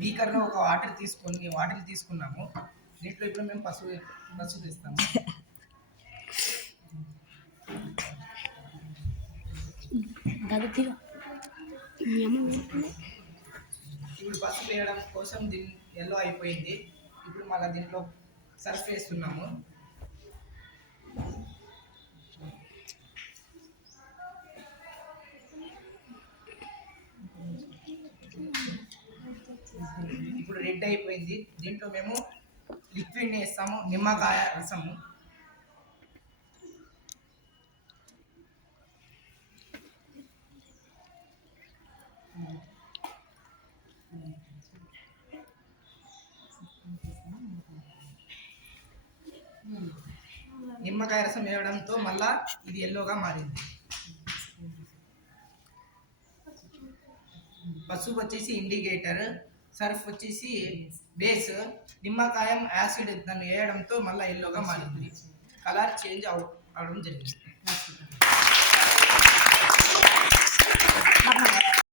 బీకర్లో ఒక వాటర్ తీసుకున్నాము. దీంట్లో ఇప్పుడు మేము పసుపు ఇస్తాము. ఇప్పుడు పసుపు వేయడం కోసం ఎల్లో అయిపోయింది. ఇప్పుడు మళ్ళీ దీంట్లో సర్ఫ్ వేస్తున్నాము. ఇప్పుడు రెడ్ అయిపోయింది. దీంట్లో మేము లిక్విడ్ వేస్తాము, నిమ్మకాయ రసము. నిమ్మకాయ రసం వేయడంతో మళ్ళా ఇది ఎల్లోగా మారింది. పసుపు వచ్చేసి ఇండికేటర్, సర్ఫ్ వచ్చేసి బేస్, నిమ్మకాయం యాసిడ్ దాన్ని వేయడంతో మళ్ళీ ఎల్లోగా మారింది. కలర్ చేంజ్ అవడం జరిగింది.